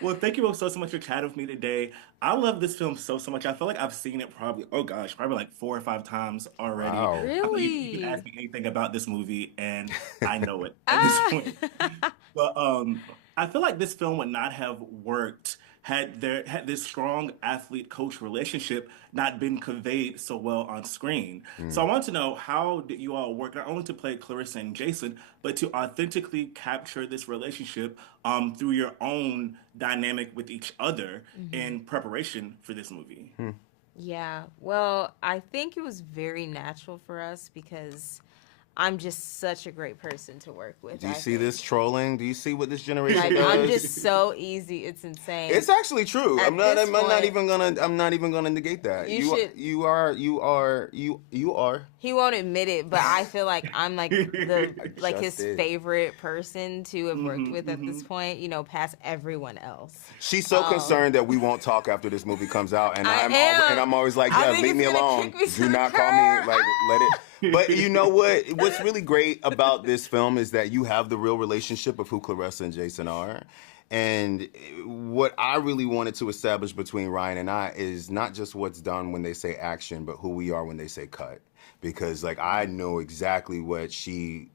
Well, thank you both so much for chatting with me today. I love this film so much. I feel like I've seen it probably, oh gosh, probably like 4 or 5 times already. Wow. I feel like you can ask Really? me anything about this movie, and I know it at this Ah. point. But I feel like this film would not have worked had this strong athlete coach relationship not been conveyed so well on screen. So I Mm. want to know, how did you all work not only to play Clarissa and Jason, but to authentically capture this relationship through your own dynamic with each other hmm in preparation for this movie? Hmm. Yeah. Well, I think it was very natural for us because I'm just such a great person to work with, Do you I see this think. trolling? Do you see what this generation Like I'm does? just so easy. It's insane. It's actually true. At this I'm not point, even gonna. I'm not even gonna negate that. you should You are. he won't admit it, but I feel like I'm I like just his did. favorite person to have worked Hmm with at this hmm point, past everyone else. She's so Um concerned that we won't talk after this movie comes out, and I and am. I'm always like, I yeah, think leave it's me gonna alone. kick me Do to the not call me. curb. Like, let it. But you know what? What's really great about this film is that you have the real relationship of who Clarissa and Jason are. And what I really wanted to establish between Ryan and I is not just what's done when they say action, but who we are when they say cut. Because like I know exactly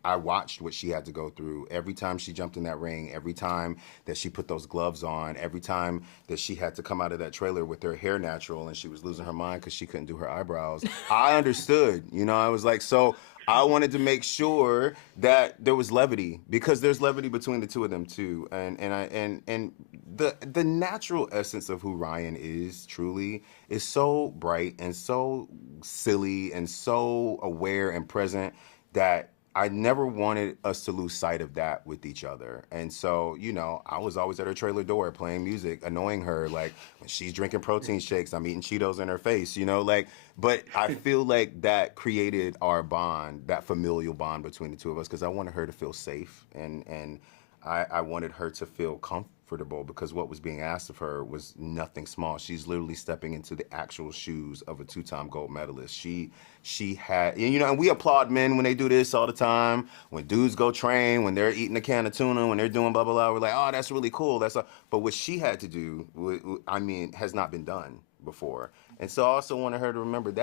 I watched what she had to go through every time she jumped in that ring, every time that she put those gloves on, every time that she had to come out of that trailer with her hair natural and she was losing her mind because she couldn't do her eyebrows. I understood, I was like, so I wanted to make sure that there was levity because there's levity between the two of them too, and the natural essence of who Ryan is truly is so bright and so silly and so aware and present that I never wanted us to lose sight of that with each other. And so, I was always at her trailer door playing music, annoying her. Like when she's drinking protein shakes, I'm eating Cheetos in her face, like, but I feel like that created our bond, that familial bond between the two of us, because I wanted her to feel safe and I wanted her to feel comfortable because what was being asked of her was nothing small. She's literally stepping into the actual shoes of a two-time gold medalist. She had, and we applaud men when they do this all the time. When dudes go train, when they're eating a can of tuna, when they're doing blah blah blah, we're like, oh, that's really cool. But what she had to do, I mean, has not been done before. And so I also wanted her to remember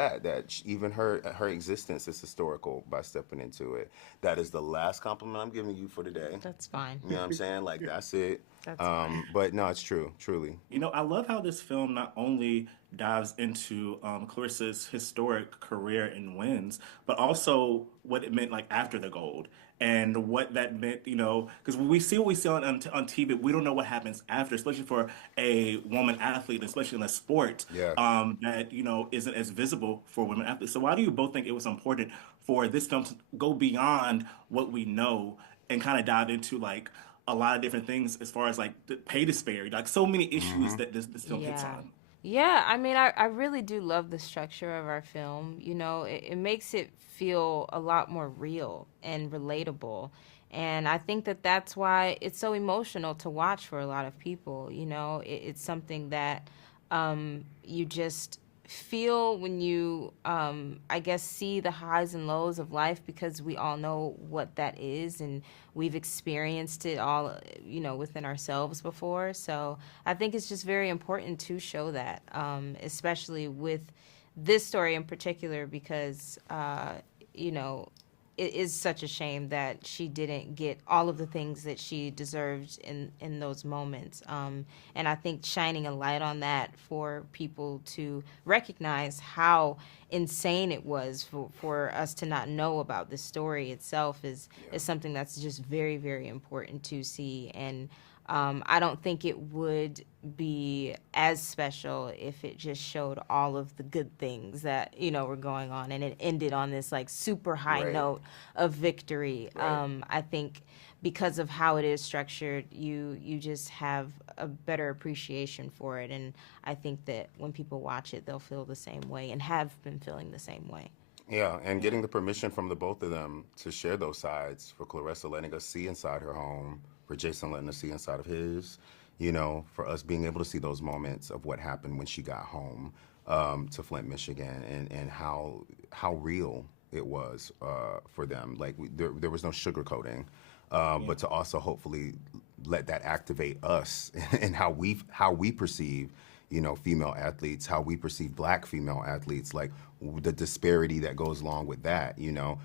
even her existence is historical by stepping into it. That is the last compliment I'm giving you for today. That's fine. You know what I'm saying? Like that's it. That's fine. But no, it's true, truly. I love how this film not only dives into Clarissa's historic career and wins, but also what it meant like after the gold and what that meant, because when we see what we see on TV, we don't know what happens after, especially for a woman athlete, especially in a sport Yeah. that, isn't as visible for women athletes. So why do you both think it was important for this film to go beyond what we know and kind of dive into like a lot of different things as far as like the pay disparity, like so many issues Hmm. that this film hits Yeah. on. Yeah, I mean, I really do love the structure of our film. It makes it feel a lot more real and relatable. And I think that that's why it's so emotional to watch for a lot of people. It's something that you just feel when you, I guess, see the highs and lows of life because we all know what that is and we've experienced it all, within ourselves before. So I think it's just very important to show that, especially with this story in particular, because, you know, it is such a shame that she didn't get all of the things that she deserved in those moments. And I think shining a light on that for people to recognize how insane it was for us to not know about the story itself Yeah. is something that's just very, very important to see. And I don't think it would be as special if it just showed all of the good things that were going on, and it ended on this like super high Right. note of victory. Right. I think because of how it is structured, you just have a better appreciation for it, and I think that when people watch it, they'll feel the same way and have been feeling the same way. Yeah, and Yeah. getting the permission from the both of them to share those sides, for Clarissa letting us see inside her home, for Jason letting us see inside of his, for us being able to see those moments of what happened when she got home to Flint, Michigan, and how real it was for them. Like there was no sugarcoating. but to also hopefully let that activate us and how we perceive, female athletes, how we perceive Black female athletes, like the disparity that goes along with that.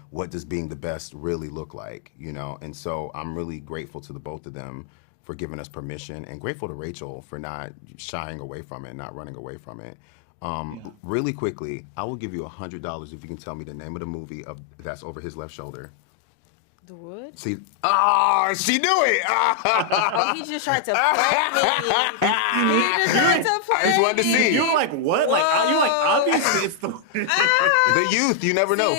What does being the best really look like? And so I'm really grateful to the both of them for giving us permission, and grateful to Rachel for not shying away from it, not running away from it. Really quickly, I will give you $100 if you can tell me the name of the movie that's over his left shoulder. The Wood? See, she knew it. Oh, he just tried to play me. He just tried to play I just wanted to see. You're like, what? Like, you're like, obviously it's the. The youth, you never know.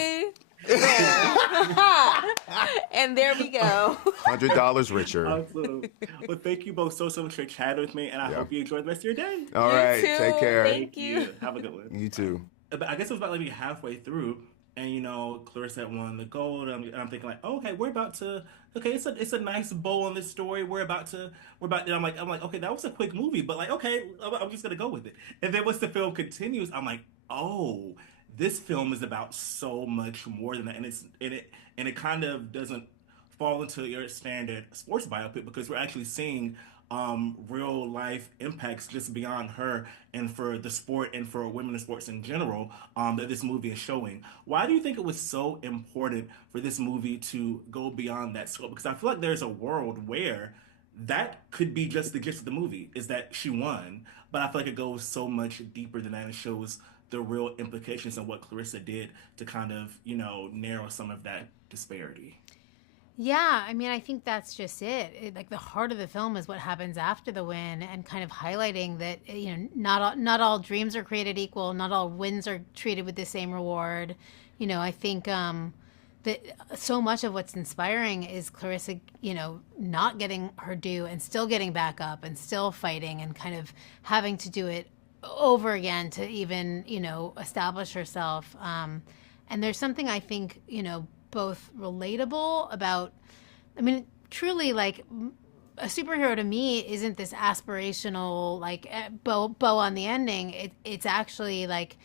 And there we go. $100 richer. Awesome. Well, thank you both so much for chatting with me, and I hope you enjoy the rest of your day. All right, too. take care. Thank you. Have a good one. You too. But I guess it was about maybe halfway through, and Claressa had won the gold. And I'm thinking like, okay, we're about to. Okay, it's a nice bow on this story. We're about to. And I'm like, okay, that was a quick movie, but like, okay, I'm just gonna go with it. And then once the film continues, I'm like, oh, this film is about so much more than that, and it kind of doesn't fall into your standard sports biopic, because we're actually seeing real life impacts just beyond her and for the sport and for women in sports in general, that this movie is showing. Why do you think it was so important for this movie to go beyond that scope? Because I feel like there's a world where that could be just the gist of the movie, is that she won, but I feel like it goes so much deeper than that and shows the real implications of what Claressa did to kind of, narrow some of that disparity. Yeah, I mean, I think that's just it. Like the heart of the film is what happens after the win, and kind of highlighting that not all dreams are created equal, not all wins are treated with the same reward. I think that so much of what's inspiring is Claressa, not getting her due and still getting back up and still fighting and kind of having to do it over again to even establish herself. And there's something I think both relatable about, I mean, truly, like, a superhero to me isn't this aspirational, like, bow on the ending. It's actually, like,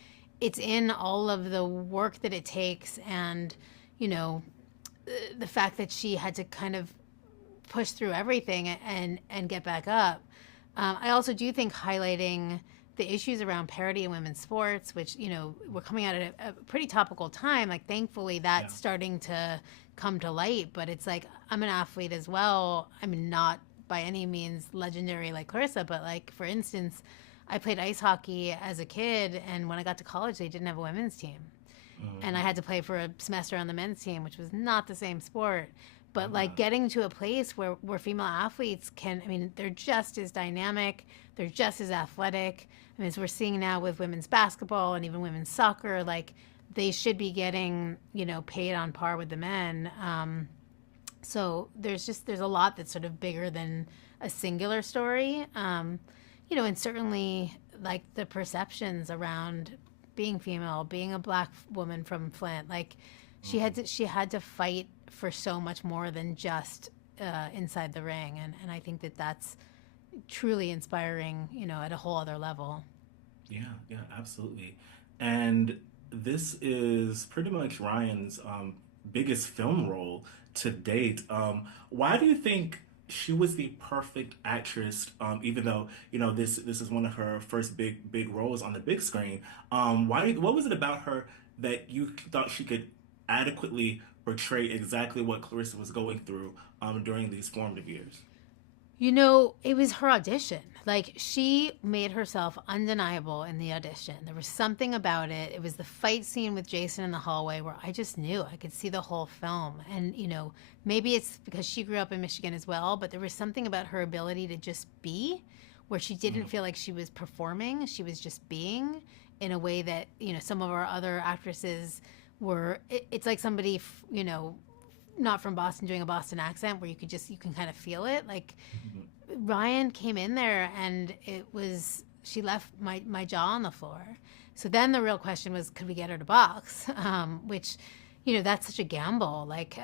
it's in all of the work that it takes, and, the fact that she had to kind of push through everything and get back up. I also do think highlighting the issues around parity in women's sports, which, we're coming out at a pretty topical time. Like, thankfully, that's starting to come to light. But it's like, I'm an athlete as well. I mean, not by any means legendary like Claressa, but, like, for instance, I played ice hockey as a kid, and when I got to college, they didn't have a women's team. And I had to play for a semester on the men's team, which was not the same sport. But, like, getting to a place where female athletes can, I mean, they're just as dynamic, they're just as athletic. I mean, as we're seeing now with women's basketball and even women's soccer, like, they should be getting, paid on par with the men. So there's a lot that's sort of bigger than a singular story. And certainly, like, the perceptions around being female, being a Black woman from Flint, like, she had to fight for so much more than just inside the ring, and I think that's truly inspiring, at a whole other level. Yeah, absolutely. And this is pretty much Ryan's biggest film role to date. Why do you think she was the perfect actress? Even though this is one of her first big roles on the big screen. What was it about her that you thought she could adequately portray exactly what Claressa was going through during these formative years? It was her audition. Like, she made herself undeniable in the audition. There was something about it. It was the fight scene with Jason in the hallway where I just knew I could see the whole film. And, maybe it's because she grew up in Michigan as well, but there was something about her ability to just be, where she didn't feel like she was performing. She was just being, in a way that, some of our other actresses were. It's like somebody, not from Boston doing a Boston accent, where you can kind of feel it. Like, Ryan came in there and she left my jaw on the floor. So then the real question was, could we get her to box? Which, that's such a gamble. Like,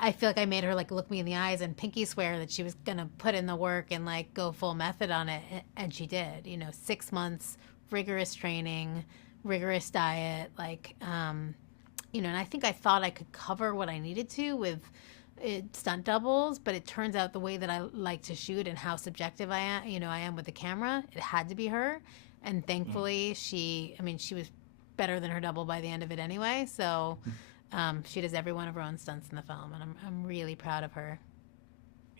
I feel like I made her, like, look me in the eyes and pinky swear that she was going to put in the work and, like, go full method on it. And she did, 6 months, rigorous training, rigorous diet, like, and I think I thought I could cover what I needed to with stunt doubles, but it turns out the way that I like to shoot and how subjective I am with the camera, it had to be her. And thankfully, she was better than her double by the end of it anyway. So she does every one of her own stunts in the film, and I'm really proud of her.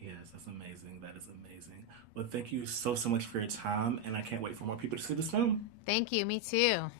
Yes, that's amazing. That is amazing. Well, thank you so much for your time, and I can't wait for more people to see this film. Thank you. Me too.